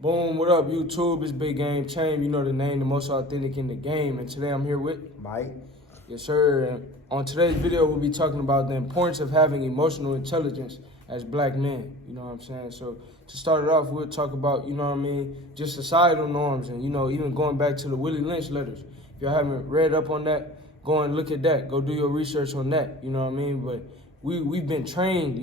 Boom, what up, YouTube? It's BigGameCham. You know the name, the most authentic in the game. And today I'm here with Mike. Yes, sir. And on today's video, we'll be talking about the importance of having emotional intelligence as black men. You know what I'm saying? So to start it off, we'll talk about, just societal norms and, even going back to the Willie Lynch letters. If y'all haven't read up on that, go and look at that. Go do your research on that. You know what I mean? But we've been trained,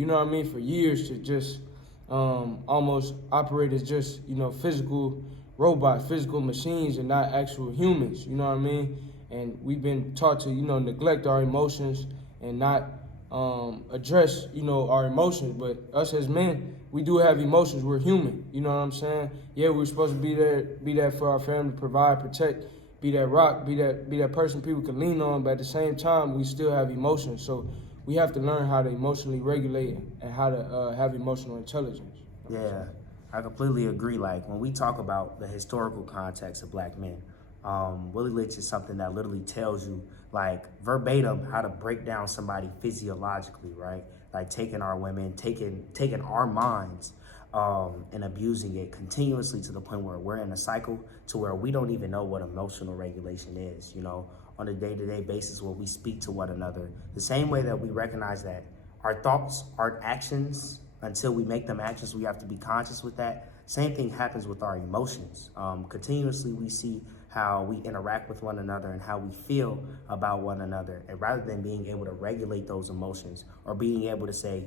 for years to just almost operate as just, physical robots, physical machines and not actual humans, you know what I mean? And we've been taught to, neglect our emotions and not address, our emotions. But us as men, we do have emotions. We're human, you know what I'm saying? Yeah, we're supposed to be there for our family, provide, protect, be that rock, be that person people can lean on, but at the same time, we still have emotions. So we have to learn how to emotionally regulate and how to have emotional intelligence. Yeah, I completely agree. Like when we talk about the historical context of black men, Willie Lynch is something that literally tells you like verbatim how to break down somebody physiologically, right? Like taking our women, taking our minds and abusing it continuously to the point where we're in a cycle to where we don't even know what emotional regulation is, on a day-to-day basis where we speak to one another. The same way that we recognize that our thoughts aren't actions until we make them actions, we have to be conscious with that. Same thing happens with our emotions. Continuously, we see how we interact with one another and how we feel about one another. And rather than being able to regulate those emotions or being able to say,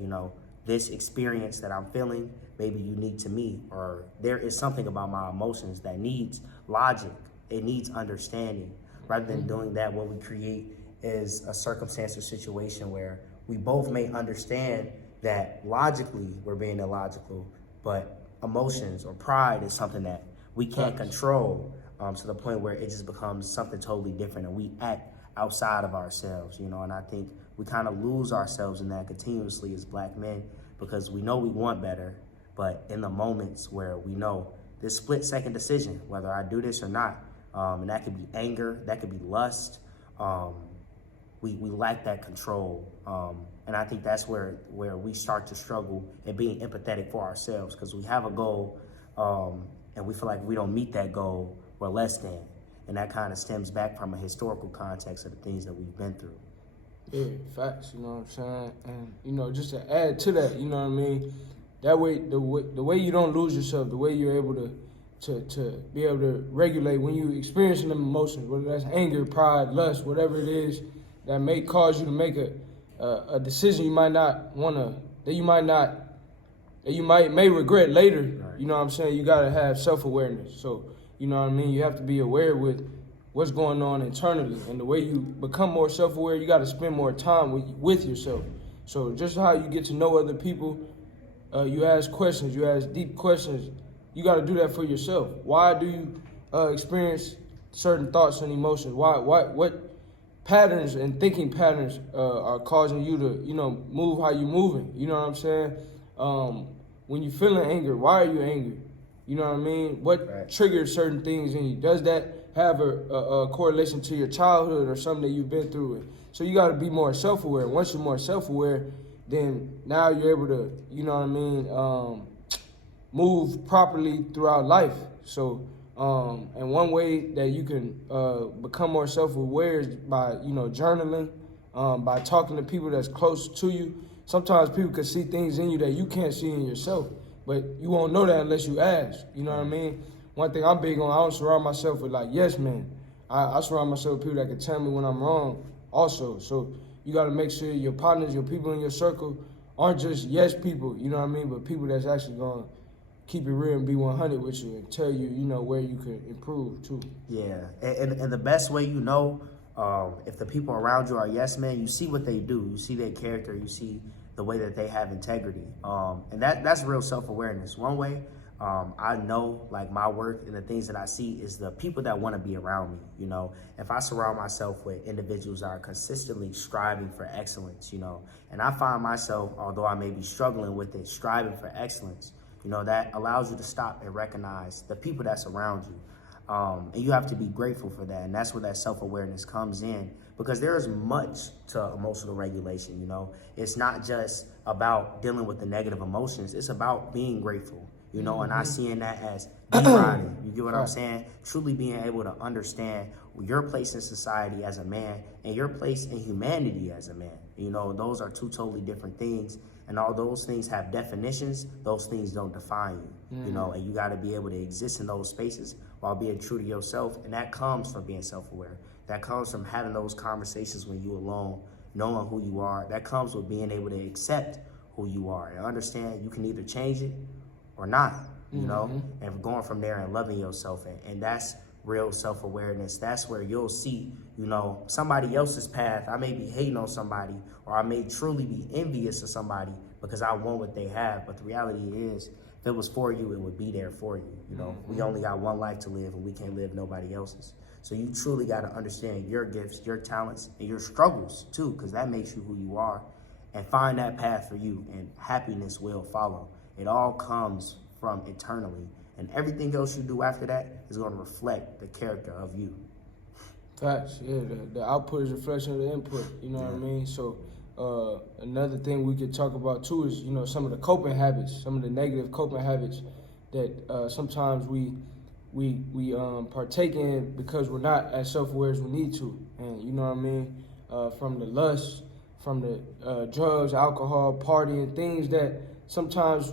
this experience that I'm feeling may be unique to me, or there is something about my emotions that needs logic, it needs understanding. Rather than doing that, what we create is a circumstance or situation where we both may understand that logically we're being illogical, but emotions or pride is something that we can't control to the point where it just becomes something totally different and we act outside of ourselves, and I think we kind of lose ourselves in that continuously as black men because we know we want better, but in the moments where we know this split-second decision, whether I do this or not, and that could be anger, that could be lust. We lack that control. And I think that's where we start to struggle in being empathetic for ourselves because we have a goal and we feel like we don't meet that goal, we're less than. And that kind of stems back from a historical context of the things that we've been through. Yeah, facts, you know what I'm saying? And, just to add to that, you know what I mean? That way, the way you don't lose yourself, the way you're able to be able to regulate when you experiencing them emotions, whether that's anger, pride, lust, whatever it is that may cause you to make a decision you might not want to, that you may regret later. Right. You know what I'm saying? You got to have self-awareness. So, you know what I mean? You have to be aware with what's going on internally. And the way you become more self-aware, you got to spend more time with yourself. So just how you get to know other people, you ask questions, you ask deep questions. You got to do that for yourself. Why do you experience certain thoughts and emotions? What patterns and thinking patterns are causing you to, move how you moving? You know what I'm saying? When you feeling anger, why are you angry? You know what I mean? What triggers certain things in you? Does that have a correlation to your childhood or something that you've been through? So you got to be more self-aware. Once you're more self-aware, then now you're able to, move properly throughout life. So, and one way that you can become more self-aware is by, journaling, by talking to people that's close to you. Sometimes people can see things in you that you can't see in yourself, but you won't know that unless you ask. You know what I mean? One thing I'm big on, I don't surround myself with like yes men. I surround myself with people that can tell me when I'm wrong also. So you got to make sure your partners, your people in your circle aren't just yes people, you know what I mean, but people that's actually going to keep it real and be 100 with you and tell you, where you can improve too. Yeah, and the best way if the people around you are yes men, you see what they do, you see their character, you see the way that they have integrity, and that's real self-awareness. One way I know like my worth and the things that I see is the people that want to be around me. If I surround myself with individuals that are consistently striving for excellence, and I find myself, although I may be struggling with it, striving for excellence, that allows you to stop and recognize the people that's around you. And you have to be grateful for that. And that's where that self-awareness comes in, because there is much to emotional regulation. It's not just about dealing with the negative emotions. It's about being grateful. you know, and not seeing that as deriding. You get what I'm saying? Truly being able to understand your place in society as a man and your place in humanity as a man. You know, those are two totally different things. And all those things have definitions, those things don't define you, you know, and you got to be able to exist in those spaces while being true to yourself. And that comes from being self-aware. That comes from having those conversations when you're alone, knowing who you are. That comes with being able to accept who you are and understand you can either change it or not, you know, and going from there and loving yourself. And that's real self-awareness. That's where you'll see, you know, somebody else's path. I may be hating on somebody, or I may truly be envious of somebody because I want what they have. But the reality is, if it was for you, it would be there for you. You know, we only got one life to live, and we can't live nobody else's. So you truly got to understand your gifts, your talents, and your struggles too, because that makes you who you are. And find that path for you, and happiness will follow. It all comes from internally, and everything else you do after that is going to reflect the character of you. Facts, yeah. The output is a reflection of the input. You know what I mean? So another thing we could talk about too is, you know, some of the coping habits, some of the negative coping habits that sometimes we partake in because we're not as self-aware as we need to. And you know what I mean? From the lust, from the drugs, alcohol, partying, things that sometimes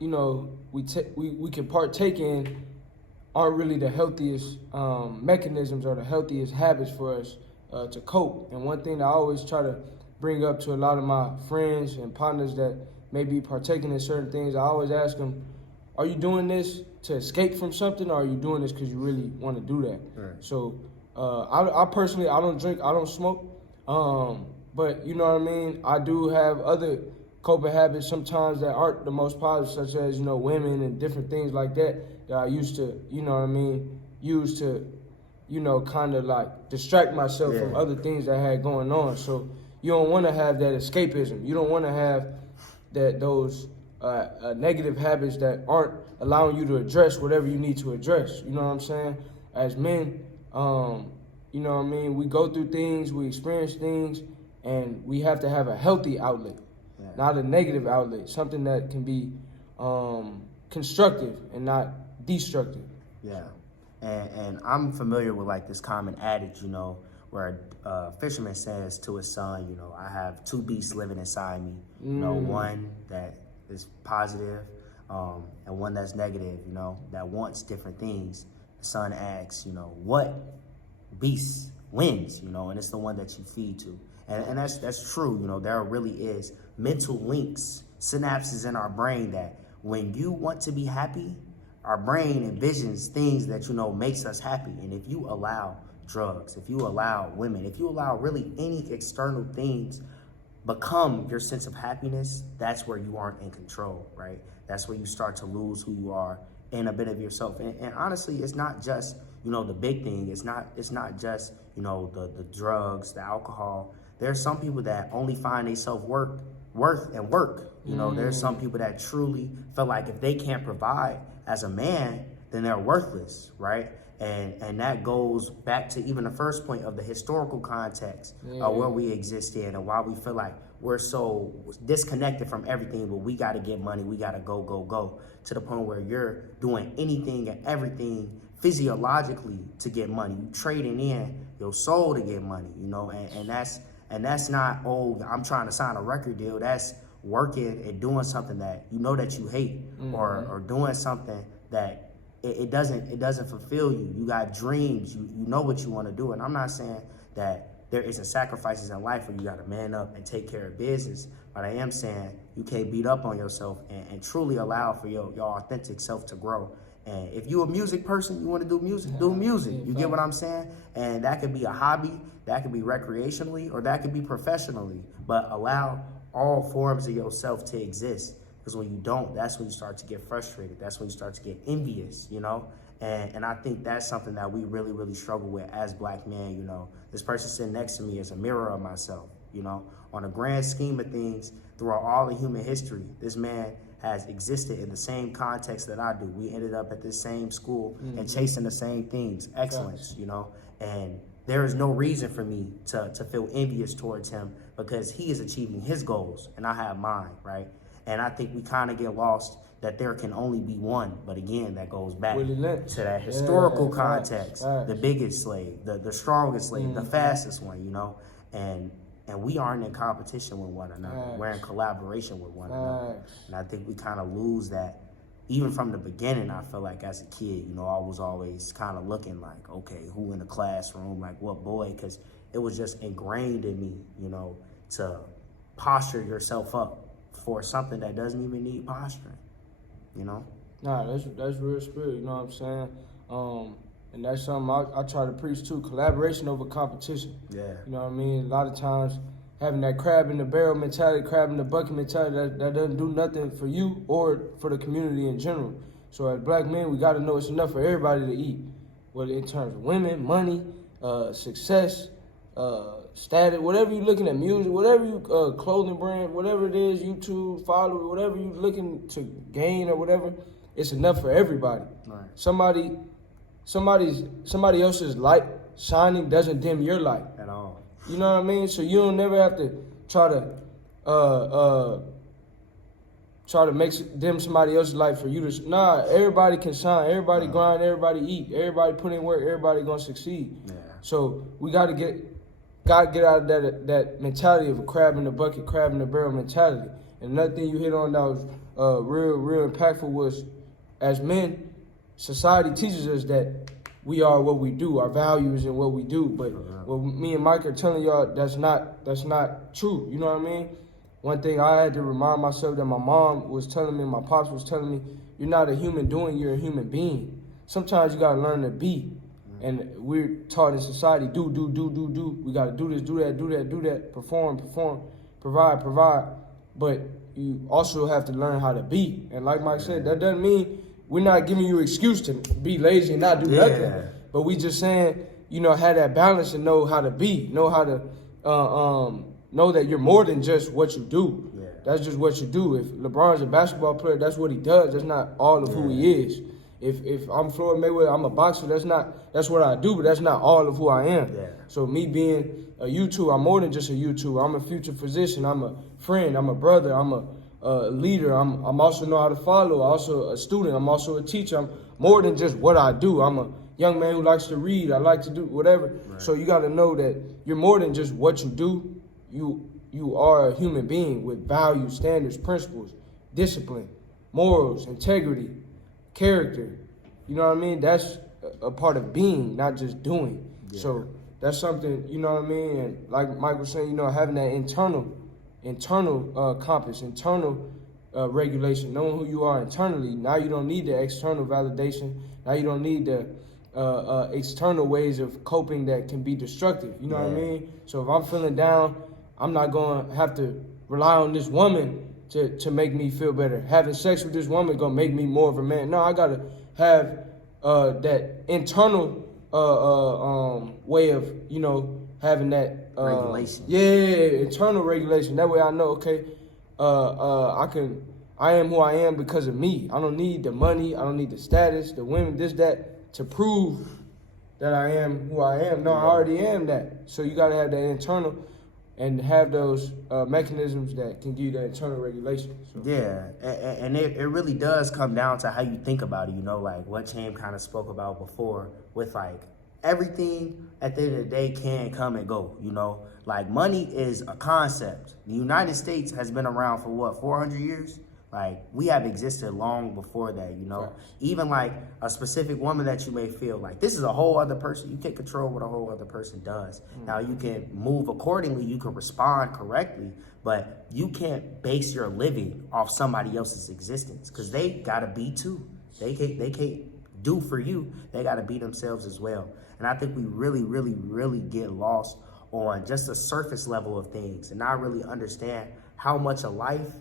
you know we can partake in aren't really the healthiest mechanisms or the healthiest habits for us to cope. And one thing that I always try to bring up to a lot of my friends and partners that may be partaking in certain things, I always ask them, are you doing this to escape from something, or are you doing this because you really want to do that? Right. So I personally, I don't drink, I don't smoke, but you know what I mean? I do have other coping habits sometimes that aren't the most positive, such as, you know, women and different things like that I used to, you know what I mean, use to, you know, kind of like distract myself from other things that I had going on. So you don't want to have that escapism. You don't want to have those negative habits that aren't allowing you to address whatever you need to address. You know what I'm saying? As men, you know what I mean, we go through things, we experience things, and we have to have a healthy outlet, not a negative outlet, something that can be constructive and not destructive. Yeah, and I'm familiar with like this common adage, you know, where a fisherman says to his son, you know, I have two beasts living inside me, you know, one that is positive and one that's negative, you know, that wants different things. The son asks, you know, what beast wins, you know, and it's the one that you feed to. And that's true, you know, there really is mental links, synapses in our brain that when you want to be happy, our brain envisions things that, you know, makes us happy. And if you allow drugs, if you allow women, if you allow really any external things become your sense of happiness, that's where you aren't in control, right? That's where you start to lose who you are and a bit of yourself. And honestly, it's not just, you know, the big thing. It's not just, you know, the drugs, the alcohol. There's some people that only find their self-worth and work. You know, there's some people that truly feel like if they can't provide as a man, then they're worthless, right? And that goes back to even the first point of the historical context of where we exist in and why we feel like we're so disconnected from everything, but we got to get money, we got to go, to the point where you're doing anything and everything physiologically to get money. You trading in your soul to get money, you know, and that's not, oh, I'm trying to sign a record deal. That's working and doing something that you know that you hate, or doing something that it doesn't fulfill you. You got dreams, you know what you want to do. And I'm not saying that there isn't sacrifices in life where you got to man up and take care of business, but I am saying you can't beat up on yourself and truly allow for your authentic self to grow. And if you're a music person, you want to do music, do music. You get what I'm saying? And that could be a hobby, that could be recreationally, or that could be professionally, but allow all forms of yourself to exist. Because when you don't, that's when you start to get frustrated. That's when you start to get envious, you know? And I think that's something that we really, really struggle with as Black men, you know? This person sitting next to me is a mirror of myself, you know? On a grand scheme of things, throughout all of human history, this man has existed in the same context that I do. We ended up at the same school and chasing the same things, excellence, you know? And there is no reason for me to feel envious towards him because he is achieving his goals and I have mine, right? And I think we kind of get lost that there can only be one. But again, that goes back to that historical context. The biggest slave, the strongest slave, the fastest one, you know. And we aren't in competition with one another. We're in collaboration with one another. And I think we kind of lose that. Even from the beginning, I feel like as a kid, you know, I was always kind of looking like, okay, who in the classroom, like what boy? Because it was just ingrained in me, you know, to posture yourself up for something that doesn't even need posturing, you know? Nah, that's real spirit, you know what I'm saying? And that's something I try to preach too, collaboration over competition. Yeah. You know what I mean? A lot of times having that crab in the barrel mentality, crab in the bucket mentality, that doesn't do nothing for you or for the community in general. So as black men, we got to know it's enough for everybody to eat, whether in terms of women, money, success, status, whatever you're looking at, music, whatever you, clothing brand, whatever it is, YouTube, follower, whatever you're looking to gain or whatever, it's enough for everybody. Right. Somebody else's light shining doesn't dim your light. At all. You know what I mean? So you don't never have to try to make dim somebody else's life for you to. Nah, everybody can shine. Everybody grind. Everybody eat. Everybody put in work. Everybody gonna succeed. Yeah. So we gotta get out of that mentality of a crab in the bucket, crab in the barrel mentality. And another thing you hit on that was real impactful was, as men, society teaches us that we are what we do, our values and what we do. But what me and Mike are telling y'all, that's not true. You know what I mean? One thing I had to remind myself that my mom was telling me, my pops was telling me, you're not a human doing, you're a human being. Sometimes you gotta learn to be. And we're taught in society, do. We gotta do this, do that, perform, provide. But you also have to learn how to be. And like Mike said, that doesn't mean we're not giving you an excuse to be lazy and not do nothing. But we just saying, you know, have that balance and know how to be, know how to know that you're more than just what you do. Yeah. That's just what you do. If LeBron's a basketball player, that's what he does. That's not all of who he is. If I'm Floyd Mayweather, I'm a boxer, that's what I do, but that's not all of who I am. Yeah. So me being a YouTuber, I'm more than just a YouTuber. I'm a future physician, I'm a friend, I'm a brother, I'm a leader, I'm also know how to follow, I'm also a student, I'm also a teacher. I'm more than just what I do. I'm a young man who likes to read, I like to do whatever. Right. So you gotta know that you're more than just what you do. You are a human being with values, standards, principles, discipline, morals, integrity, character. You know what I mean? That's a part of being, not just doing. Yeah. So that's something, you know what I mean? And like Mike was saying, you know, having that internal compass, internal regulation, knowing who you are internally. Now you don't need the external validation. Now you don't need the external ways of coping that can be destructive. You know what I mean? So if I'm feeling down, I'm not going to have to rely on this woman to make me feel better. Having sex with this woman is going to make me more of a man. No, I got to have that internal way of, you know, having that regulation. Internal regulation. That way I know, okay, I am who I am because of me. I don't need the money, I don't need the status, the women, this, that, to prove that I am who I am. No, I already am that. So you got to have that internal and have those mechanisms that can give you that internal regulation. So. Yeah, and it really does come down to how you think about it, you know, like what Cham kind of spoke about before with like everything at the end of the day can come and go, you know. Like money is a concept. The United States has been around for what, 400 years? Like we have existed long before that, you know. Right. Even like a specific woman that you may feel like this is a whole other person. You can't control what a whole other person does. Now you can move accordingly, you can respond correctly, but you can't base your living off somebody else's existence because they gotta be too. They can't do for you. They gotta be themselves as well. And I think we really get lost on just the surface level of things and not really understand how much of life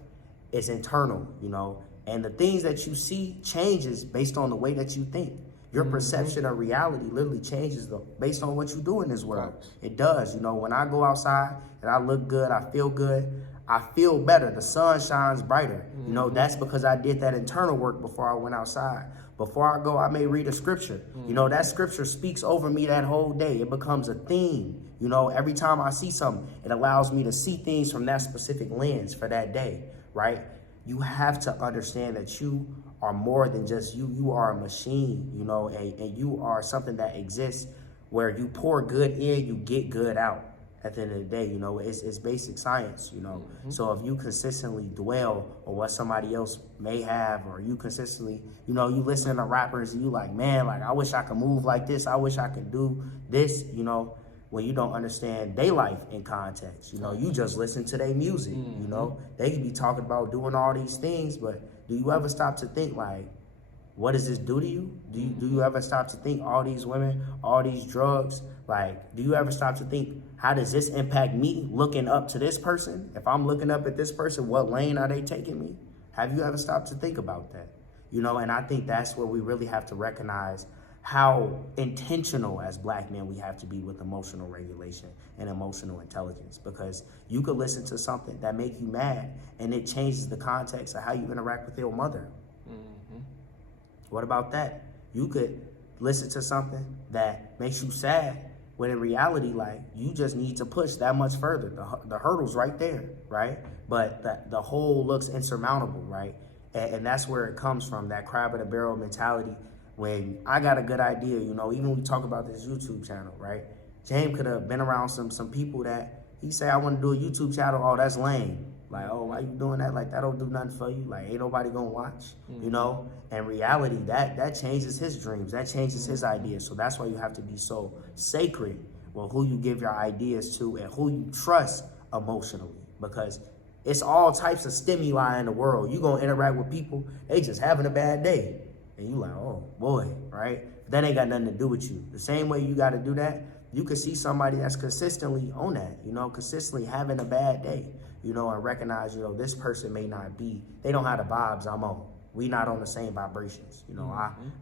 is internal, you know, and the things that you see changes based on the way that you think. Your perception of reality literally changes based on what you do in this world. Right. It does, you know, when I go outside and I look good, I feel good, I feel better, the sun shines brighter. You know, that's because I did that internal work before I went outside. Before I go, I may read a scripture. You know, that scripture speaks over me that whole day. It becomes a theme. You know, every time I see something, it allows me to see things from that specific lens for that day. Right? you have to understand that you are more than just you. You are a machine, you know, and you are something that exists where you pour good in, you get good out. At the end of the day, you know, it's basic science, you know. So if you consistently dwell on what somebody else may have, or you consistently, you know, you listen to rappers and you like, man, like, I wish I could move like this. I wish I could do this, you know, when you don't understand their life in context. You know, you just listen to their music, you know. They could be talking about doing all these things, but do you ever stop to think, like, what does this do to you? Do you ever stop to think all these women, all these drugs, like, do you ever stop to think, how does this impact me looking up to this person? If I'm looking up at this person, what lane are they taking me? Have you ever stopped to think about that? You know, and I think that's where we really have to recognize how intentional as Black men we have to be with emotional regulation and emotional intelligence, because you could listen to something that make you mad and it changes the context of how you interact with your mother. What about that? You could listen to something that makes you sad, when in reality, like, you just need to push that much further. The hurdle's right there, right? But the hole looks insurmountable, right? And that's where it comes from, that crab in a barrel mentality. When I got a good idea, you know, even when we talk about this YouTube channel, right? James could have been around some people that he say, I want to do a YouTube channel. Oh, that's lame. Like, oh, why you doing that? Like, that don't do nothing for you. Like, ain't nobody gonna watch, you know? And reality, that changes his dreams. That changes his ideas. So that's why you have to be so sacred with who you give your ideas to and who you trust emotionally. Because it's all types of stimuli in the world. You gonna interact with people, they just having a bad day. And you like, oh, boy, right? That ain't got nothing to do with you. The same way you got to do that, you can see somebody that's consistently on that, you know, consistently having a bad day, you know, and recognize, you know, this person may not be, they don't have the vibes I'm on. We not on the same vibrations. You know,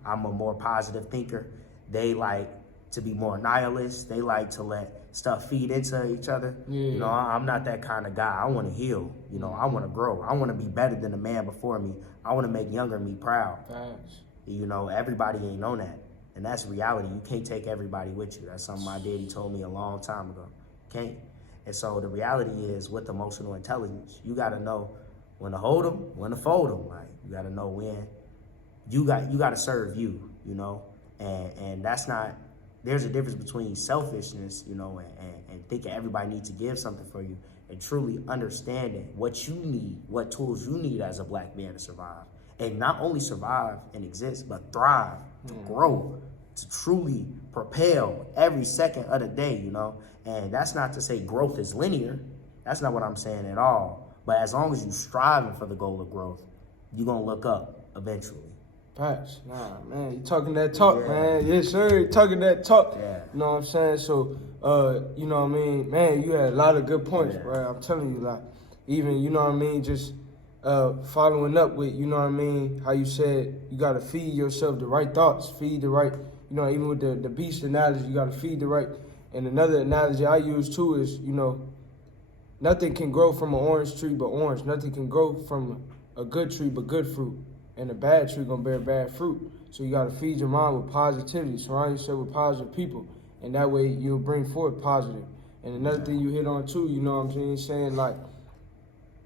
I'm a more positive thinker. They like to be more nihilist. They like to let stuff feed into each other. You know, I'm not that kind of guy. I want to heal. You know, I want to grow. I want to be better than the man before me. I want to make younger me proud. You know, everybody ain't on that. And that's reality. You can't take everybody with you. That's something my daddy told me a long time ago. Can't. And so the reality is, with emotional intelligence, you got to know when to hold them, when to fold them. Like, you got to know when you got to serve you, you know. And that's not, there's a difference between selfishness, you know, and thinking everybody needs to give something for you, and truly understanding what you need, what tools you need as a Black man to survive. And not only survive and exist, but thrive, to grow, to truly propel every second of the day, you know? And that's not to say growth is linear. That's not what I'm saying at all. But as long as you're striving for the goal of growth, you're going to look up eventually. Facts. Nah, man, you talking that talk, man. Yes, sir. You talking that talk. You know what I'm saying? So, you know what I mean? Man, you had a lot of good points, bro. I'm telling you, like, even, you know what I mean, just following up with, you know what I mean, how you said you got to feed yourself the right thoughts, feed the right, you know, even with the beast analogy, you got to feed the right. And another analogy I use too is, you know, nothing can grow from an orange tree but orange. Nothing can grow from a good tree but good fruit. And a bad tree gonna bear bad fruit. So you gotta feed your mind with positivity. Surround yourself with positive people. And that way you'll bring forth positive. And another thing you hit on too, you know what I'm saying, like,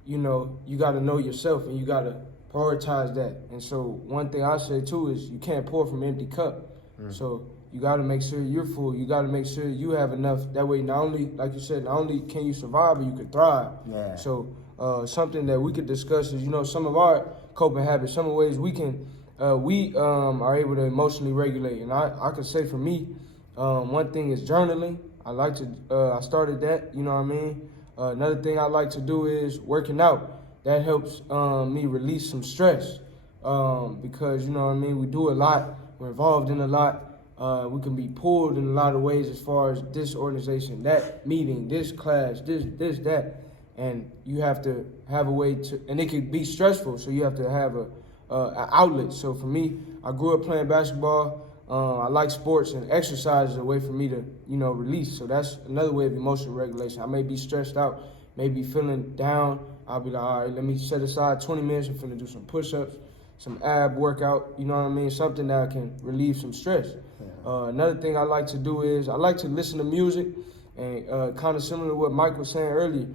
you know, you gotta know yourself and you gotta prioritize that. And so one thing I say too is you can't pour from an empty cup. So you gotta make sure you're full. You gotta make sure you have enough. That way not only, like you said, not only can you survive, but you can thrive. So something that we could discuss is, you know, some of our coping habits, some of the ways we can, we are able to emotionally regulate. And I could say for me, one thing is journaling. I like to, I started that, you know what I mean? Another thing I like to do is working out. That helps me release some stress because, you know what I mean, we do a lot, we're involved in a lot. We can be pulled in a lot of ways as far as this organization, that meeting, this class, this, that. And you have to have a way to, and it can be stressful, so you have to have an outlet. So for me, I grew up playing basketball. I like sports, and exercise is a way for me to, you know, release. So that's another way of emotional regulation. I may be stressed out, may be feeling down. I'll be like, all right, let me set aside 20 minutes. I'm finna do some push-ups, some ab workout, you know what I mean? Something that can relieve some stress. Another thing I like to do is I like to listen to music, and kind of similar to what Mike was saying earlier.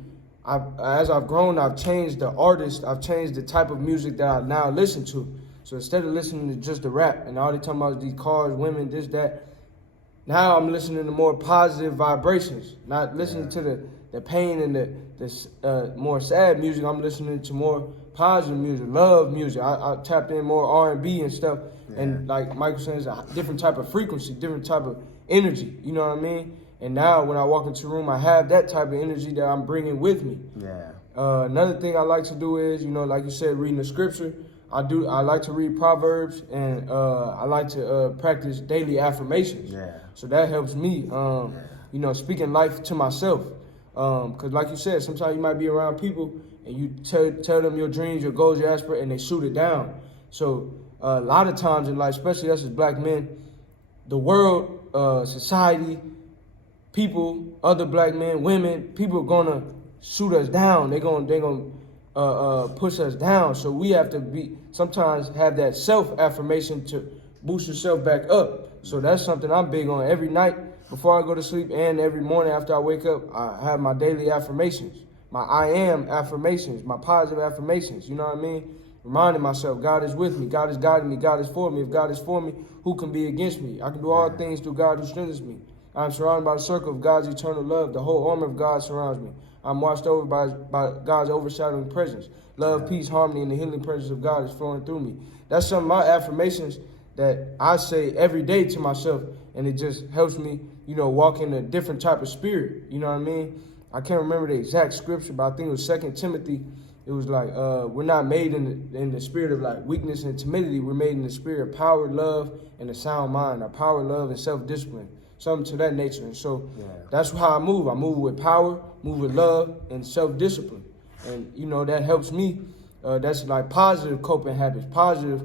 as I've grown, I've changed the artist, I've changed the type of music that I now listen to. So instead of listening to just the rap and all they talking about is these cars, women, this, that, now I'm listening to more positive vibrations, not listening to the pain and the more sad music. I'm listening to more positive music, love music. I tapped in more R&B and stuff. And like Michael says, a different type of frequency, different type of energy, you know what I mean? And now when I walk into a room, I have that type of energy that I'm bringing with me. Yeah. Another thing I like to do is, like you said, reading the scripture. I like to read Proverbs, and I like to practice daily affirmations. Yeah. So that helps me, speaking life to myself. Because like you said, sometimes you might be around people and you tell them your dreams, your goals, your aspirations, and they shoot it down. So a lot of times in life, especially us as black men, the world, society, people, other black men, women, people are gonna shoot us down. They're gonna push us down. So we have to sometimes have that self-affirmation to boost yourself back up. So that's something I'm big on. Every night before I go to sleep and every morning after I wake up, I have my daily affirmations, my I am affirmations, my positive affirmations, you know what I mean? Reminding myself, God is with me, God is guiding me, God is for me. If God is for me, who can be against me? I can do all things through God who strengthens me. I am surrounded by the circle of God's eternal love. The whole armor of God surrounds me. I'm watched over by God's overshadowing presence. Love, peace, harmony, and the healing presence of God is flowing through me. That's some of my affirmations that I say every day to myself, and it just helps me, walk in a different type of spirit. You know what I mean? I can't remember the exact scripture, but I think it was 2 Timothy. It was like, we're not made in the spirit of like weakness and timidity. We're made in the spirit of power, love, and a sound mind. Or power, love, and self-discipline. Something to that nature. And so that's how I move. I move with power, move with love, and self-discipline. And, that helps me. That's like positive coping habits, positive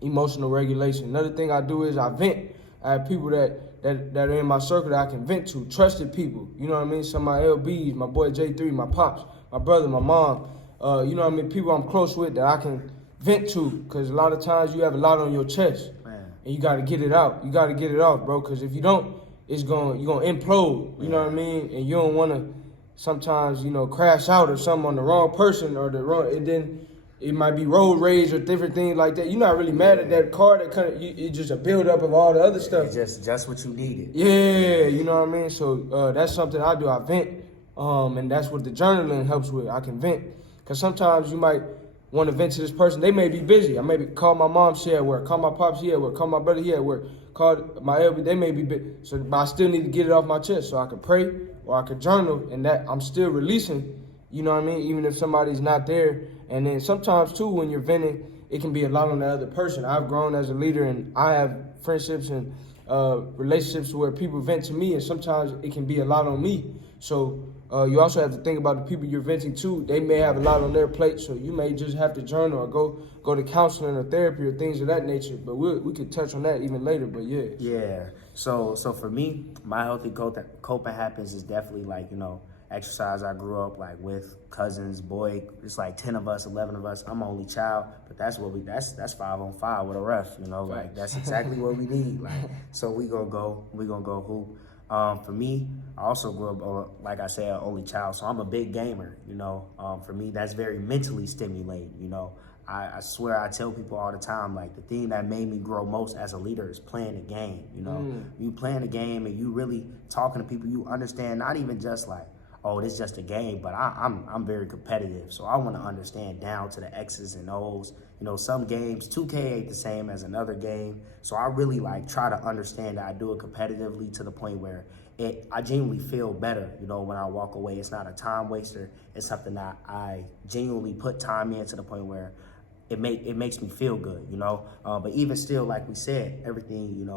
emotional regulation. Another thing I do is I vent. I have people that are in my circle that I can vent to, trusted people. You know what I mean? Some of my LBs, my boy J3, my pops, my brother, my mom. You know what I mean? People I'm close with that I can vent to, because a lot of times you have a lot on your chest. And you got to get it out. You got to get it off, bro, because if you don't, you're going to implode. You know what I mean? And you don't want to sometimes, crash out or something on the wrong person or and then it might be road rage or different things like that. You're not really mad at that car. It's just a buildup of all the other stuff. It's just what you needed. Yeah, you know what I mean? So that's something I do. I vent, and that's what the journaling helps with. I can vent. Because sometimes you might want to vent to this person. They may be busy. I maybe call my mom, she at work. Call my pops, he at work. Call my brother, he at work. Call my LB, they may be busy. So, but I still need to get it off my chest so I can pray or I can journal, and that I'm still releasing, you know what I mean, even if somebody's not there. And then sometimes, too, when you're venting, it can be a lot on the other person. I've grown as a leader, and I have friendships and relationships where people vent to me, and sometimes it can be a lot on me. So you also have to think about the people you're venting to. They may have a lot on their plate, so you may just have to journal or go to counseling or therapy or things of that nature. But we could touch on that even later. But yeah. Yeah. So for me, my healthy coping habits is definitely like, exercise. I grew up like with cousins, it's like 10 of us, 11 of us. I'm an only child, but that's 5-on-5 with a ref, like that's exactly what we need. Like, so we gonna go hoop. For me, I also grew up, like I said, an only child, so I'm a big gamer, For me, that's very mentally stimulating, I swear I tell people all the time, like, the thing that made me grow most as a leader is playing the game, You playing the game and you really talking to people, you understand, not even just like, oh, this is just a game, but I'm very competitive, so I want to understand down to the X's and O's. Some games, 2K ain't the same as another game, so I really like try to understand that I do it competitively to the point where I genuinely feel better, when I walk away. It's not a time waster. It's something that I genuinely put time in to the point where it makes me feel good, But even still, like we said, everything,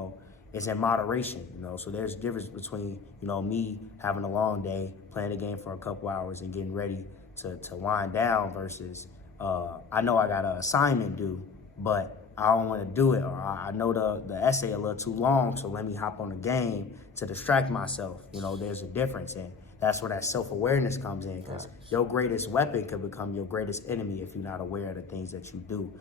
is in moderation, So there's a difference between, me having a long day, playing a game for a couple hours and getting ready to wind down versus I know I got an assignment due, but I don't want to do it, or I know the essay a little too long, so let me hop on the game to distract myself. There's a difference, and that's where that self-awareness comes in, because your greatest weapon could become your greatest enemy if you're not aware of the things that you do.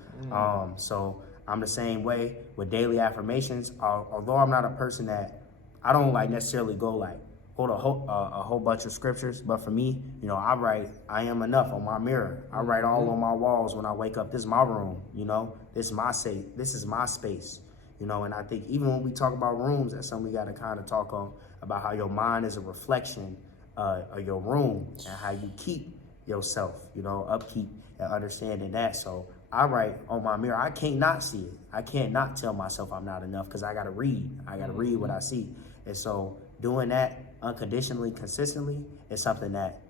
So I'm the same way with daily affirmations. Although I'm not a person that, I don't like necessarily go like quote a whole bunch of scriptures, but for me, you know, I write "I am enough" on my mirror. I write all on my walls when I wake up. This is my room, you know. This is my safe. This is my space, you know. And I think even when we talk about rooms, that's something we got to kind of talk on, about how your mind is a reflection of your room and how you keep yourself, you know, upkeep and understanding that. So I write on my mirror. I can't not see it. I can't not tell myself I'm not enough, because I got to read. I got to read what I see. And so doing that unconditionally, consistently, is something that,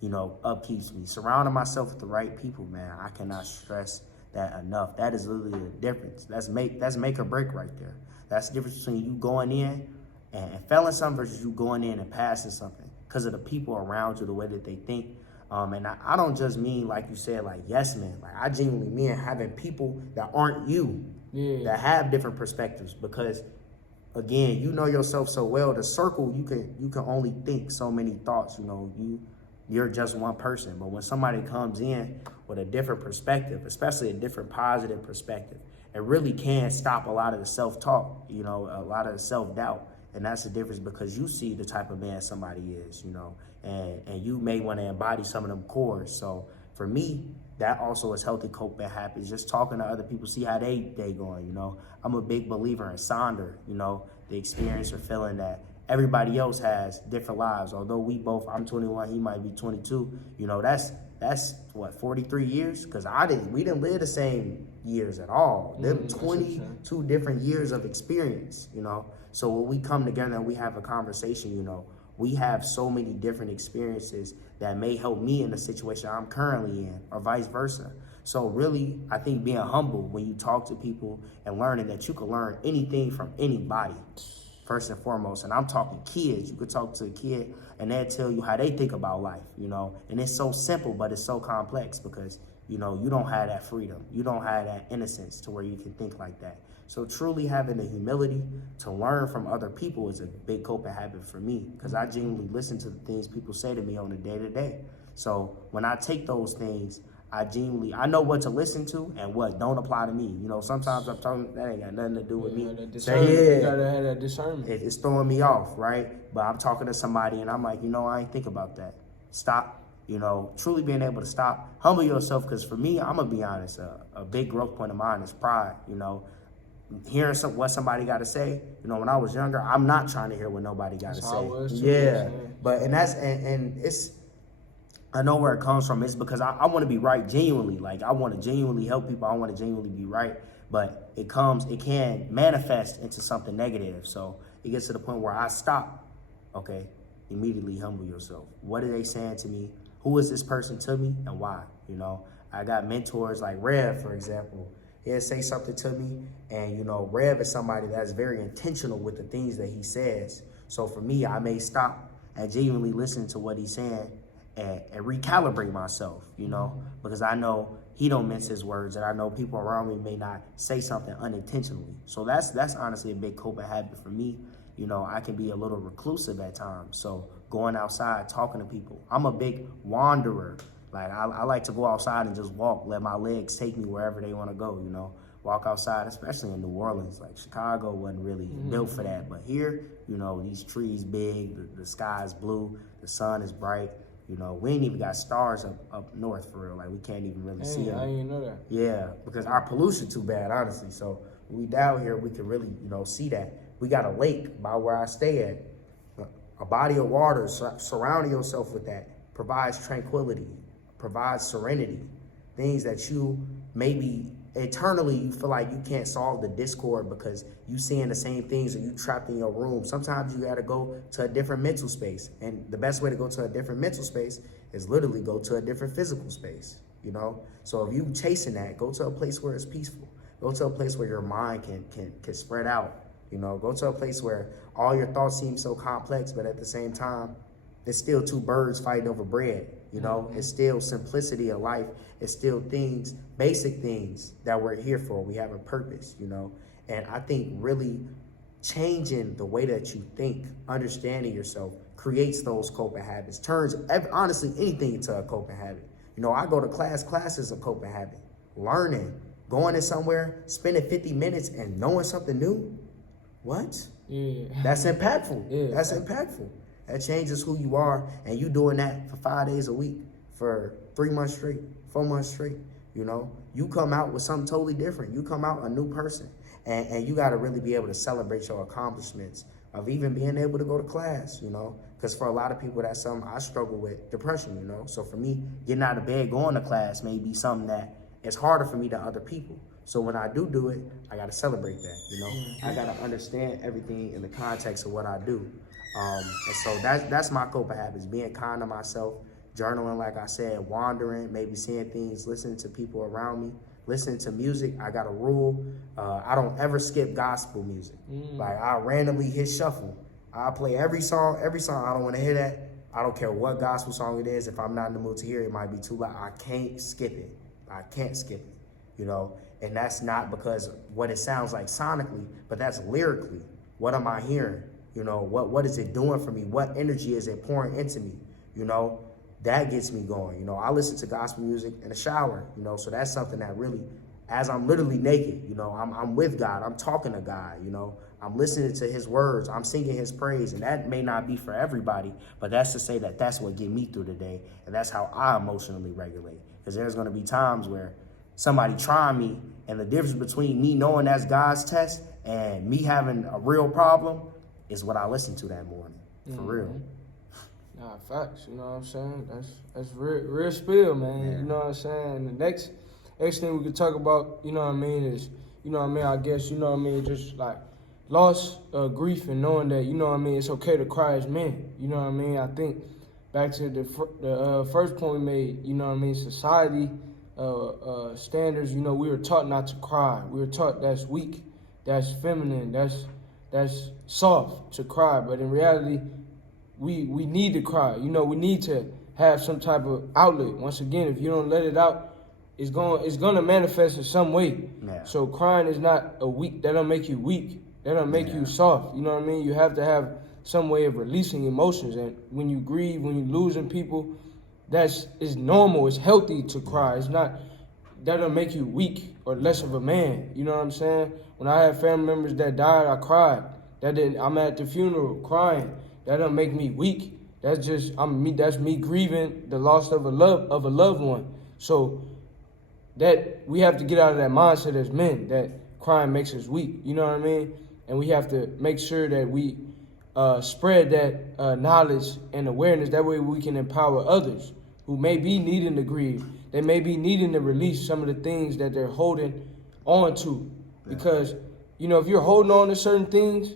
you know, upkeeps me. Surrounding myself with the right people, man, I cannot stress that enough. That is literally the difference. That's make or break right there. That's the difference between you going in and failing something versus you going in and passing something, because of the people around you, the way that they think. And I don't just mean, like you said, like yes men. Like I genuinely mean having people that aren't you, that have different perspectives, because again, you know yourself so well. The circle, you can only think so many thoughts. You know, you're just one person. But when somebody comes in with a different perspective, especially a different positive perspective, it really can stop a lot of the self-talk. You know, a lot of the self-doubt. And that's the difference, because you see the type of man somebody is, you know, and you may want to embody some of them cores. So for me, that also is healthy coping habits. Just talking to other people, see how they going, you know. I'm a big believer in Sonder, you know, the experience or feeling that everybody else has different lives. Although I'm 21, he might be 22, you know, that's what, 43 years? Because we didn't live the same years at all. Them 22 different years of experience, you know. So when we come together and we have a conversation, you know, we have so many different experiences that may help me in the situation I'm currently in, or vice versa. So really, I think being humble when you talk to people and learning that you can learn anything from anybody, first and foremost. And I'm talking kids. You could talk to a kid and they'll tell you how they think about life, you know. And it's so simple, but it's so complex, because, you know, you don't have that freedom. You don't have that innocence to where you can think like that. So truly having the humility to learn from other people is a big coping habit for me, because I genuinely listen to the things people say to me on a day-to-day. So when I take those things, I know what to listen to and what don't apply to me. You know, sometimes I'm talking, that ain't got nothing to do with me. You gotta have that discernment. It's throwing me off, right? But I'm talking to somebody and I'm like, you know, I ain't think about that. Stop, you know, truly being able to stop, humble yourself. Because for me, I'm going to be honest, a big growth point of mine is pride, you know. Hearing what somebody got to say, you know, when I was younger, I'm not trying to hear what nobody got to say. But it's, I know where it comes from. It's because I want to be right genuinely. Like I want to genuinely help people. I want to genuinely be right. But it can manifest into something negative. So it gets to the point where I stop. Okay, immediately humble yourself. What are they saying to me? Who is this person to me, and why? You know, I got mentors like Rev, for example. He'll say something to me, and, you know, Rev is somebody that's very intentional with the things that he says. So for me, I may stop and genuinely listen to what he's saying and recalibrate myself, you know, because I know he don't mince his words, and I know people around me may not say something unintentionally. So that's honestly a big coping habit for me. You know, I can be a little reclusive at times. So going outside, talking to people. I'm a big wanderer. Like, I like to go outside and just walk, let my legs take me wherever they want to go, you know. Walk outside, especially in New Orleans. Like, Chicago wasn't really built for that. But here, you know, these trees big, the sky is blue, the sun is bright. You know, we ain't even got stars up north, for real. Like, we can't even really see them. I didn't know that. Yeah, because our pollution too bad, honestly. So, when we down here, we can really, you know, see that. We got a lake by where I stay at. A body of water, surrounding yourself with that provides tranquility, provides serenity, things that you maybe eternally you feel like you can't solve the discord because you seeing the same things or you trapped in your room. Sometimes you got to go to a different mental space, and the best way to go to a different mental space is literally go to a different physical space, you know. So if you chasing that, go to a place where it's peaceful. Go to a place where your mind can spread out, you know. Go to a place where all your thoughts seem so complex, but at the same time it's still two birds fighting over bread. You know, it's still simplicity of life. It's still things, basic things that we're here for. We have a purpose, you know. And I think really changing the way that you think, understanding yourself, creates those coping habits, turns honestly anything into a coping habit. You know, I go to class is a coping habit. Learning, going to somewhere, spending 50 minutes and knowing something new. What? Yeah. That's impactful. Yeah. That's impactful. That changes who you are, and you doing that for 5 days a week, for 3 months straight, 4 months straight. You know, you come out with something totally different. You come out a new person, and you got to really be able to celebrate your accomplishments of even being able to go to class, you know, because for a lot of people, that's something I struggle with, depression, you know. So for me, getting out of bed, going to class may be something that is harder for me than other people. So when I do it, I got to celebrate that, you know. I got to understand everything in the context of what I do. And so that's my coping habits, being kind to myself, journaling, like I said, wandering, maybe seeing things, listening to people around me, listening to music. I got a rule. I don't ever skip gospel music. Like, I randomly hit shuffle. I play every song. I don't want to hear that. I don't care what gospel song it is. If I'm not in the mood to hear it, it might be too loud. I can't skip it. You know? And that's not because what it sounds like sonically, but that's lyrically. What am I hearing? You know, what is it doing for me? What energy is it pouring into me? You know, that gets me going. You know, I listen to gospel music in the shower, you know, so that's something that really, as I'm literally naked, you know, I'm with God, I'm talking to God, you know, I'm listening to his words, I'm singing his praise, and that may not be for everybody, but that's to say that that's what get me through the day, and that's how I emotionally regulate. Because there's going to be times where somebody trying me, and the difference between me knowing that's God's test and me having a real problem is what I listen to that morning, for real. Nah, facts, you know what I'm saying? That's real spill, man. Yeah. You know what I'm saying? The next thing we could talk about, you know what I mean, is, you know what I mean, I guess, you know what I mean, just like loss, grief, and knowing that, you know what I mean, it's okay to cry as men. You know what I mean? I think back to the first point we made, you know what I mean, society, standards, you know, we were taught not to cry. We were taught that's weak, that's feminine, that's soft to cry. But in reality, we need to cry. You know, we need to have some type of outlet. Once again, if you don't let it out, it's going to manifest in some way. Yeah. So crying is not that don't make you weak. That don't make you soft. You know what I mean? You have to have some way of releasing emotions. And when you grieve, when you're losing people, it's normal. It's healthy to cry. It's not, that don't make you weak or less of a man. You know what I'm saying? When I had family members that died, I cried. I'm at the funeral crying. That don't make me weak. That's just that's me grieving the loss of a loved one. So that we have to get out of that mindset as men that crying makes us weak. You know what I mean? And we have to make sure that we spread that knowledge and awareness. That way we can empower others who may be needing to grieve. They may be needing to release some of the things that they're holding on to. Because, you know, if you're holding on to certain things,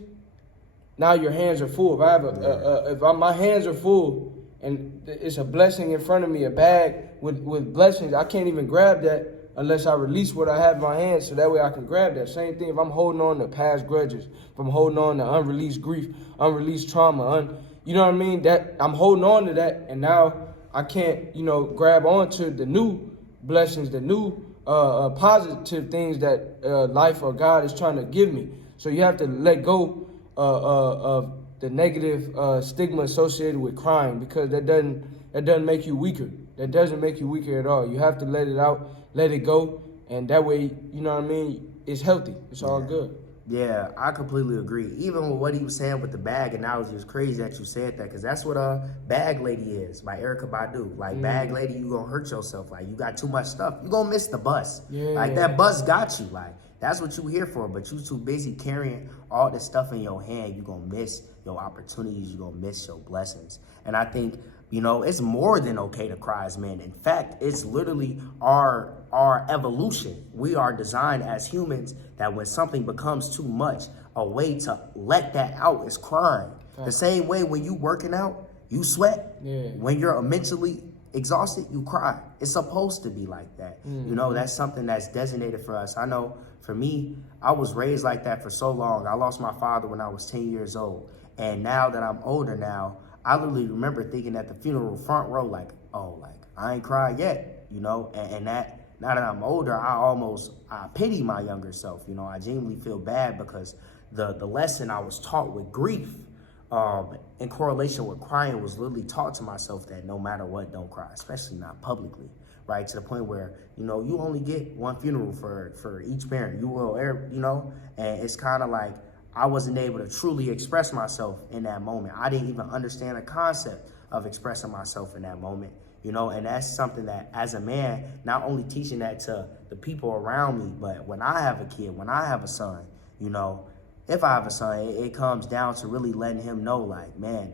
now your hands are full. If my hands are full and it's a blessing in front of me, a bag with blessings, I can't even grab that unless I release what I have in my hands, so that way I can grab that. Same thing if I'm holding on to past grudges, if I'm holding on to unreleased grief, unreleased trauma, you know what I mean? That I'm holding on to that, and now I can't, you know, grab onto the new blessings, the new positive things that life or God is trying to give me. So you have to let go of the negative stigma associated with crying, because that doesn't make you weaker. That doesn't make you weaker at all. You have to let it out, let it go, and that way, you know what I mean, it's healthy. It's all good. Yeah, I completely agree. Even with what he was saying with the bag analogy, it's crazy that you said that, because that's what Bag Lady is by Erykah Badu. Like, Bag Lady, you gonna hurt yourself. Like, you got too much stuff. You gonna miss the bus. Yeah. Like, that bus got you. Like, that's what you here for, but you too busy carrying all this stuff in your hand. You gonna miss your opportunities. You gonna miss your blessings. And I think, you know, it's more than okay to cry as men. In fact, it's literally our evolution. We are designed as humans that when something becomes too much, a way to let that out is crying. The same way when you working out, you sweat. Yeah. When you're mentally exhausted, you cry. It's supposed to be like that. You know, that's something that's designated for us. I know for me, I was raised like that for so long. I lost my father when I was 10 years old. And now that I'm older now, I literally remember thinking at the funeral front row, like, oh, like, I ain't cried yet, you know? And that, now that I'm older, I pity my younger self. You know, I genuinely feel bad, because the lesson I was taught with grief, in correlation with crying, was literally taught to myself that no matter what, don't cry, especially not publicly, right? To the point where, you know, you only get one funeral for each parent. You will, you know? And it's kind of like, I wasn't able to truly express myself in that moment. I didn't even understand the concept of expressing myself in that moment, you know, and that's something that as a man, not only teaching that to the people around me, but when I have a kid, when I have a son, you know, if I have a son, it comes down to really letting him know, like, man,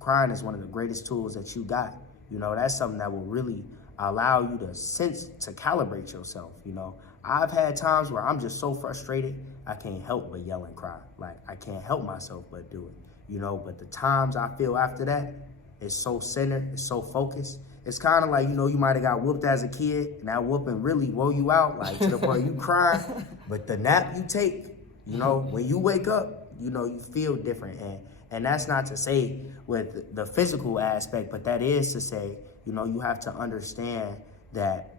crying is one of the greatest tools that you got. You know, that's something that will really allow you to calibrate yourself, you know. I've had times where I'm just so frustrated, I can't help but yell and cry. Like, I can't help myself but do it, you know. But the times I feel after that, it's so centered, it's so focused. It's kind of like, you know, you might have got whooped as a kid, and that whooping really wore you out, like, to the point you cry. But the nap you take, you know, when you wake up, you know, you feel different. And that's not to say with the physical aspect, but that is to say, you know, you have to understand that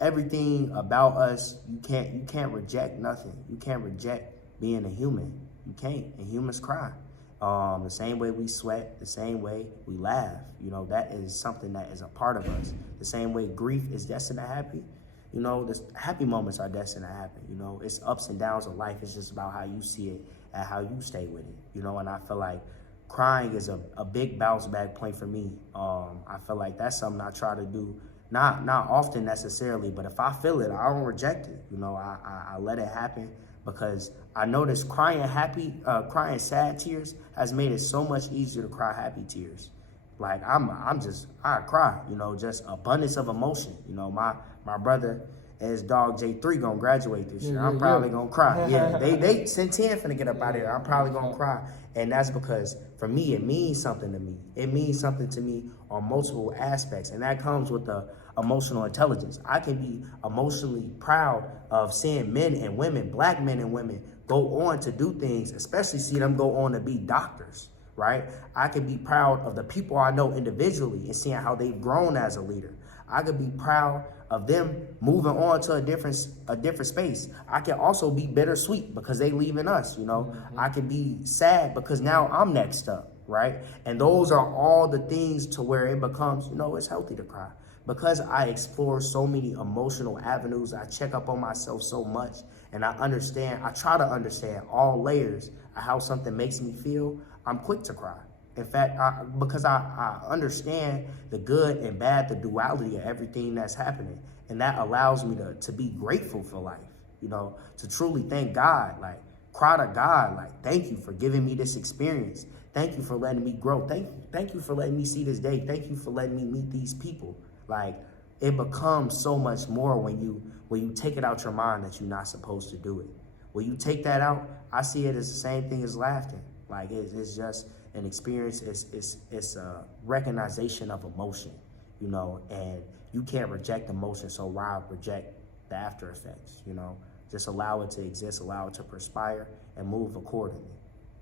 everything about us, you can't reject nothing. You can't reject being a human. You can't. And humans cry. The same way we sweat, the same way we laugh. You know, that is something that is a part of us. The same way grief is destined to happen. You know, the happy moments are destined to happen. You know, it's ups and downs of life. It's just about how you see it and how you stay with it. You know, and I feel like crying is a big bounce back point for me. I feel like that's something I try to do. Not often necessarily, but if I feel it, I don't reject it. You know, I let it happen because I notice crying sad tears has made it so much easier to cry happy tears. Like I cry, you know, just abundance of emotion. You know, my brother and his dog J3 gonna graduate this year. I'm probably gonna cry. Yeah, they sent 10 finna get up out of here. I'm probably gonna cry. And that's because for me, it means something to me. It means something to me on multiple aspects. And that comes with the emotional intelligence. I can be emotionally proud of seeing men and women, black men and women, go on to do things, especially see them go on to be doctors, right? I can be proud of the people I know individually and seeing how they've grown as a leader. I could be proud of them moving on to a different space. I can also be bittersweet because they leaving us, you know. Mm-hmm. I can be sad because now I'm next up, right? And those are all the things to where it becomes, you know, it's healthy to cry. Because I explore so many emotional avenues, I check up on myself so much, and I try to understand all layers of how something makes me feel, I'm quick to cry. In fact, because I understand the good and bad, the duality of everything that's happening. And that allows me to be grateful for life, you know, to truly thank God, like cry to God, like, thank you for giving me this experience. Thank you for letting me grow. Thank you for letting me see this day. Thank you for letting me meet these people. Like, it becomes so much more when you take it out your mind that you're not supposed to do it. When you take that out, I see it as the same thing as laughter. Like, it's just an experience, it's a recognition of emotion, you know, and you can't reject emotion, so why reject the after effects, you know? Just allow it to exist, allow it to perspire, and move accordingly.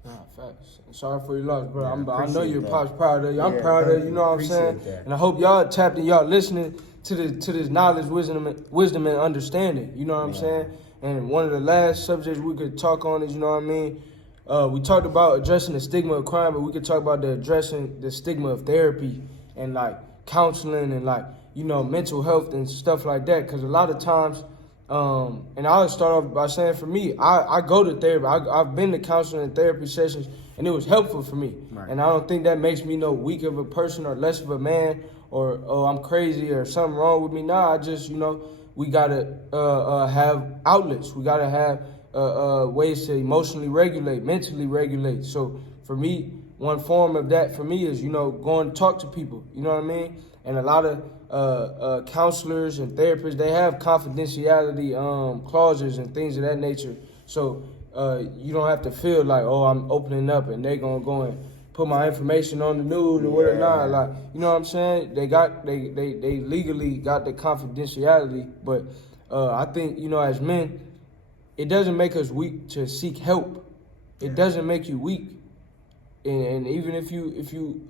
Nah, facts. Sorry for your loss, bro. Yeah, I know your pop's proud of you. I'm yeah, proud of you, you know what I'm saying? That. And I hope y'all tapped in, y'all listening to this knowledge, wisdom and understanding, you know what I'm saying? And one of the last subjects we could talk on is, you know what I mean? We talked about addressing the stigma of crime, but we could talk about addressing the stigma of therapy and like counseling and like, you know, mental health and stuff like that. Because a lot of times, and I'll start off by saying for me, I go to therapy. I've been to counseling and therapy sessions, and it was helpful for me. Right. And I don't think that makes me no weak of a person or less of a man or I'm crazy or something wrong with me. Nah, I just, you know, we got to have outlets. We got to have ways to emotionally regulate, mentally regulate. So for me, one form of that for me is, you know, going to talk to people, you know what I mean? And a lot of counselors and therapists, they have confidentiality clauses and things of that nature. So you don't have to feel like, oh, I'm opening up and they're going to go and put my information on the news or whatnot. Like, you know what I'm saying? They legally got the confidentiality, but I think, you know, as men, it doesn't make us weak to seek help. It doesn't make you weak. And even if you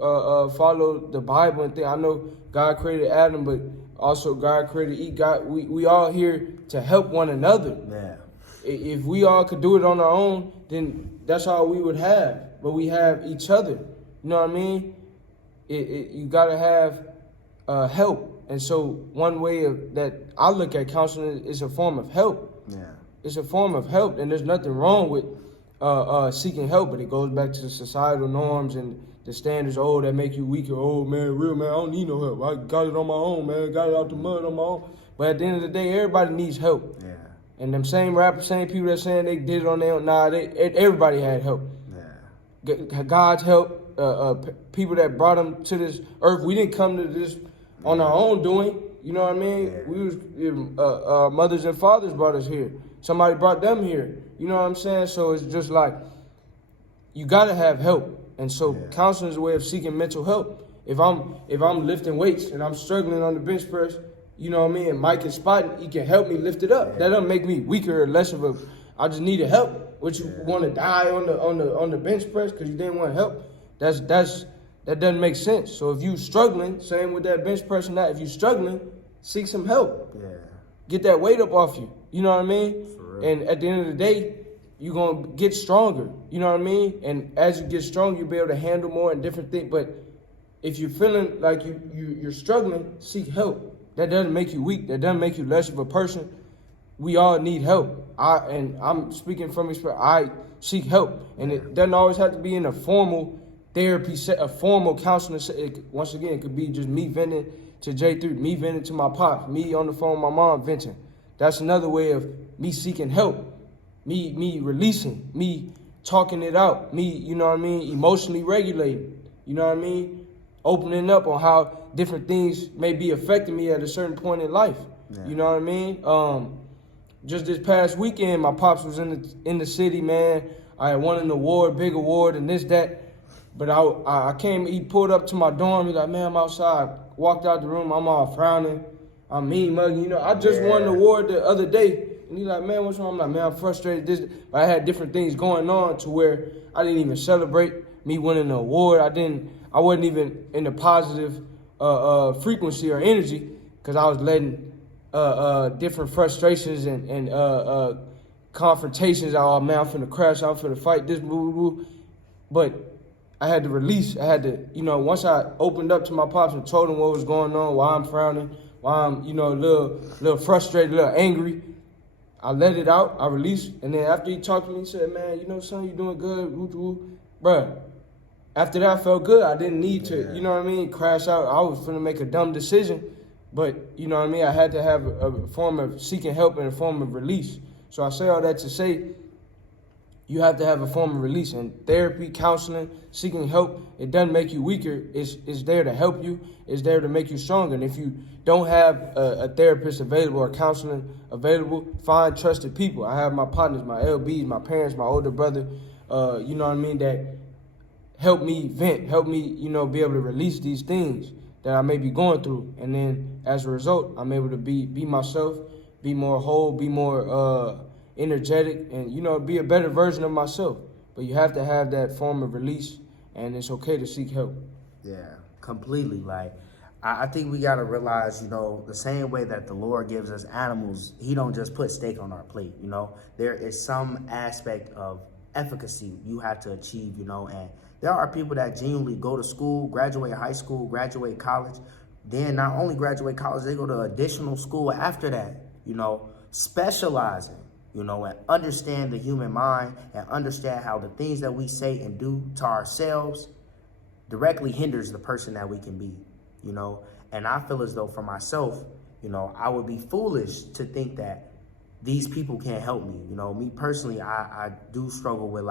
follow the Bible and think, I know God created Adam, but also God created Eve. We all here to help one another. Yeah. If we all could do it on our own, then that's all we would have. But we have each other. You know what I mean? You gotta have help. And so one way that I look at counseling is a form of help. Yeah. It's a form of help, and there's nothing wrong with seeking help, but it goes back to societal norms and the standards. Oh, that make you weaker. Oh man, real man, I don't need no help. I got it on my own, man. Got it out the mud on my own. But at the end of the day, everybody needs help. Yeah. And them same rappers, same people that saying they did it on their own, everybody had help. Yeah. God's help, people that brought them to this earth. We didn't come to this on our own doing. You know what I mean? Yeah. We was mothers and fathers brought us here. Somebody brought them here. You know what I'm saying? So it's just like you gotta have help. And so counseling is a way of seeking mental help. If I'm lifting weights and I'm struggling on the bench press, you know what I mean, and Mike is spotting, he can help me lift it up. Yeah. That doesn't make me weaker or less of a. I just needed help. Would you want to die on the bench press because you didn't want help? That doesn't make sense. So if you struggling, same with that bench press and that, if you struggling, seek some help. Yeah. Get that weight up off you. You know what I mean? For real. And at the end of the day, you're gonna get stronger. You know what I mean? And as you get stronger, you'll be able to handle more and different things. But if you're feeling like you're struggling, seek help. That doesn't make you weak. That doesn't make you less of a person. We all need help. I'm speaking from experience. I seek help, and it doesn't always have to be in a formal therapy set, a formal counseling set. Once again, it could be just me venting to J3, me venting to my pops, me on the phone with my mom venting. That's another way of me seeking help, me releasing, me talking it out, me, you know what I mean, emotionally regulating. You know what I mean? Opening up on how different things may be affecting me at a certain point in life. Yeah. You know what I mean? Just this past weekend, my pops was in the city, man. I had won an award, big award, and this, that. But I came, he pulled up to my dorm. He's like, man, I'm outside. Walked out the room, I'm all frowning. I'm mean mugging. You know, I just won an award the other day. And he's like, man, what's wrong? I'm like, man, I'm frustrated. But I had different things going on to where I didn't even celebrate me winning the award. I wasn't even in the positive frequency or energy because I was letting different frustrations and confrontations out. Oh, man, I'm finna crash. I'm finna fight this, boo, boo, boo. But I had to release. I had to, once I opened up to my pops and told him what was going on, why I'm frowning, why I'm, a little frustrated, a little angry, I let it out. I released. And then after he talked to me, he said, man, son, you doing good. Woo, woo. Bruh. After that, I felt good. I didn't need to, crash out. I was finna make a dumb decision. But, I had to have a form of seeking help and a form of release. So I say all that to say, you have to have a form of release. And therapy, counseling, seeking help, it doesn't make you weaker. It's there to help you. It's there to make you stronger. And if you don't have a therapist available or counseling available, find trusted people. I have my partners, my LBs, my parents, my older brother, that help me vent, help me, be able to release these things that I may be going through. And then as a result, I'm able to be myself, be more whole, be more energetic, and, be a better version of myself. But you have to have that form of release, and it's okay to seek help. Yeah, completely. Like, I think we got to realize, the same way that the Lord gives us animals, he don't just put steak on our plate, There is some aspect of efficacy you have to achieve, and there are people that genuinely go to school, graduate high school, graduate college, then not only graduate college, they go to additional school after that, specializing, and understand the human mind and understand how the things that we say and do to ourselves directly hinders the person that we can be, And I feel as though for myself, I would be foolish to think that these people can't help me. Me personally, I do struggle with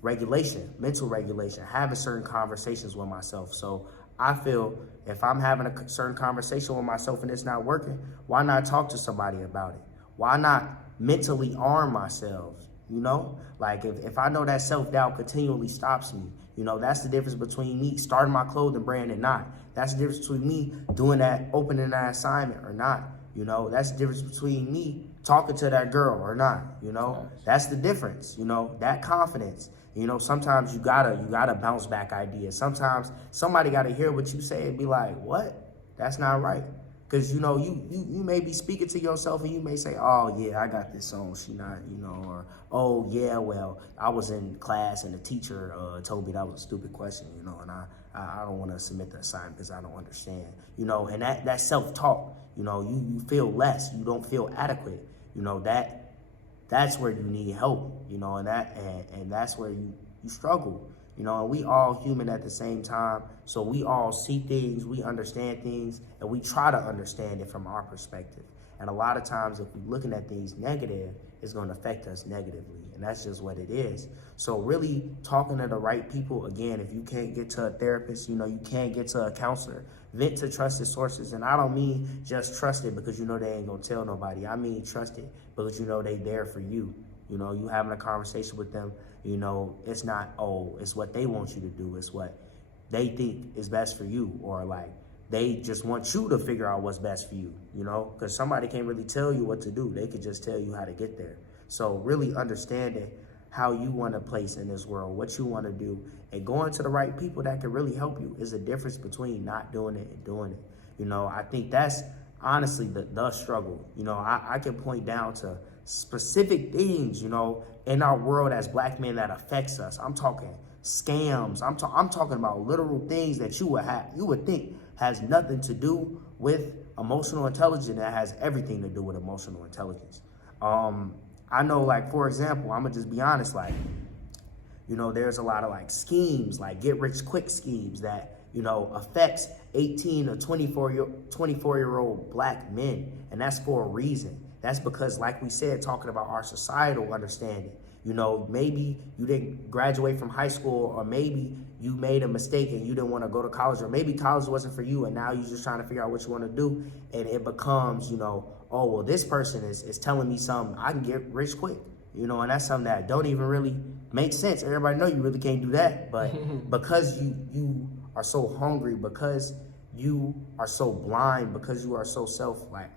regulation, mental regulation, having certain conversations with myself. So I feel if I'm having a certain conversation with myself and it's not working, why not talk to somebody about it? Why not mentally arm myself? If I know that self-doubt continually stops me, that's the difference between me starting my clothing brand and not. That's the difference between me doing that, opening that assignment or not. That's the difference between me talking to that girl or not. That's the difference. That confidence. Sometimes you gotta bounce back ideas. Sometimes somebody gotta hear what you say and be like, what? That's not right. Because, you may be speaking to yourself and you may say, oh, yeah, I got this song. She not, or, oh, yeah, well, I was in class and the teacher told me that was a stupid question, and I don't want to submit the assignment because I don't understand, and that self-talk, you feel less. You don't feel adequate. that's where you need help, you know, and that's where you struggle, you know, and we all human at the same time. So we all see things, we understand things, and we try to understand it from our perspective. And a lot of times, if we're looking at things negative, it's going to affect us negatively. And that's just what it is. So really talking to the right people, again, if you can't get to a therapist, you know, you can't get to a counselor, vent to trusted sources. And I don't mean just trusted because you know they ain't going to tell nobody. I mean trusted because you know they there for you. You know, you having a conversation with them, you know, it's not, oh, it's what they want you to do. It's what they think is best for you, or like, they just want you to figure out what's best for you, you know, because somebody can't really tell you what to do. They could just tell you how to get there. So really understanding how you want to place in this world, what you want to do, and going to the right people that can really help you is the difference between not doing it and doing it. You know, I think that's honestly the struggle. You know, I can point down to specific things, you know, in our world as black men that affects us. I'm talking scams. I'm talking about literal things that you would think has nothing to do with emotional intelligence. That has everything to do with emotional intelligence. I know, like, for example, I'm gonna just be honest, like, you know, there's a lot of like schemes, like get rich quick schemes that, you know, affects 18 or 24-year-old black men. And that's for a reason. That's because, like we said, talking about our societal understanding, you know, maybe you didn't graduate from high school, or maybe you made a mistake and you didn't want to go to college, or maybe college wasn't for you and now you're just trying to figure out what you want to do. And it becomes, you know, oh, well, this person is telling me something, I can get rich quick, you know, and that's something that don't even really make sense. Everybody know you really can't do that. But because you are so hungry, because you are so blind, because you are so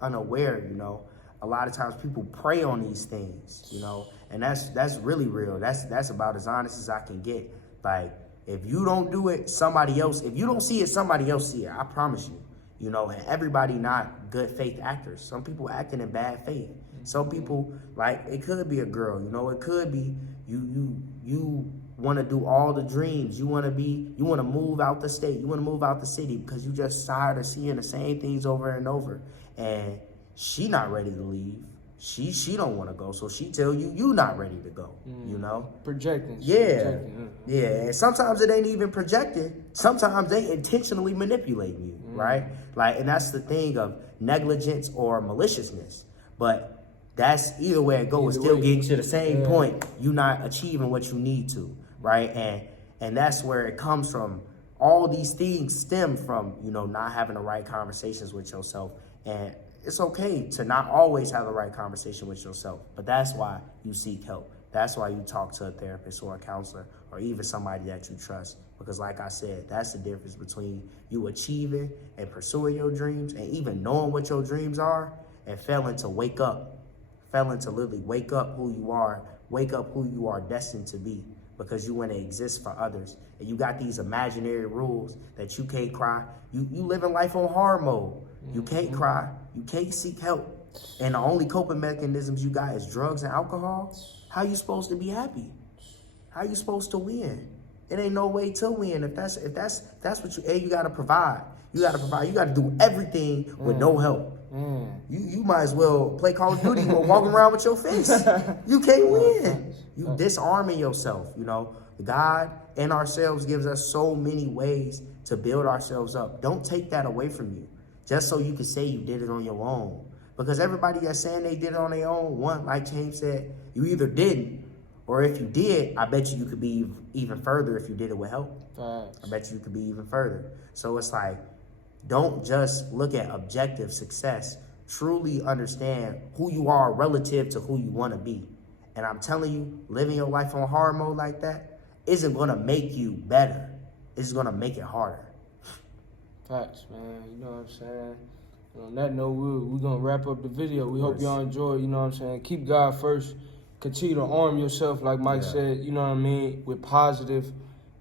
unaware, you know, a lot of times people prey on these things, you know, and that's really real. That's about as honest as I can get. Like, if you don't do it, somebody else, if you don't see it, somebody else see it. I promise you, you know, and everybody not good faith actors. Some people acting in bad faith. Some people, like, it could be a girl, you know, it could be you want to do all the dreams. You want to move out the state. You want to move out the city because you just tired of seeing the same things over and over. And she not ready to leave. She don't want to go, so she tell you not ready to go, you know? Projecting. Yeah. And sometimes it ain't even projected. Sometimes they intentionally manipulating you, right? Like, and that's the thing of negligence or maliciousness. But that's either way it goes, it's still getting to the same point. You're not achieving what you need to, right? And that's where it comes from. All these things stem from, you know, not having the right conversations with yourself. And it's okay to not always have the right conversation with yourself, but that's why you seek help. That's why you talk to a therapist or a counselor or even somebody that you trust. Because like I said, that's the difference between you achieving and pursuing your dreams and even knowing what your dreams are and failing to literally wake up who you are, wake up who you are destined to be, because you want to exist for others. And you got these imaginary rules that you can't cry. You living life on hard mode. You can't cry. You can't seek help. And the only coping mechanisms you got is drugs and alcohol. How you supposed to be happy? How you supposed to win? It ain't no way to win if that's what you gotta provide. You gotta do everything with no help. You might as well play Call of Duty or walk around with your fist. You can't win. You disarming yourself, you know. God and ourselves gives us so many ways to build ourselves up. Don't take that away from you just so you can say you did it on your own. Because everybody that's saying they did it on their own, one, like James said, you either didn't, or if you did, I bet you could be even further if you did it with help. I bet you could be even further. So it's like, don't just look at objective success. Truly understand who you are relative to who you want to be. And I'm telling you, living your life on hard mode like that isn't going to make you better. It's going to make it harder. Facts, man. You know what I'm saying? And on that note, we're going to wrap up the video. We hope y'all enjoy, you know what I'm saying? Keep God first. Continue to arm yourself, like Mike said, you know what I mean, with positive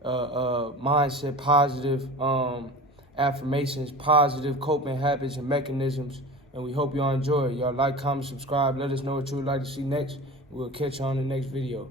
mindset, positive affirmations, positive coping habits and mechanisms. And we hope y'all enjoy it. Y'all like, comment, subscribe. Let us know what you would like to see next. We'll catch you on the next video.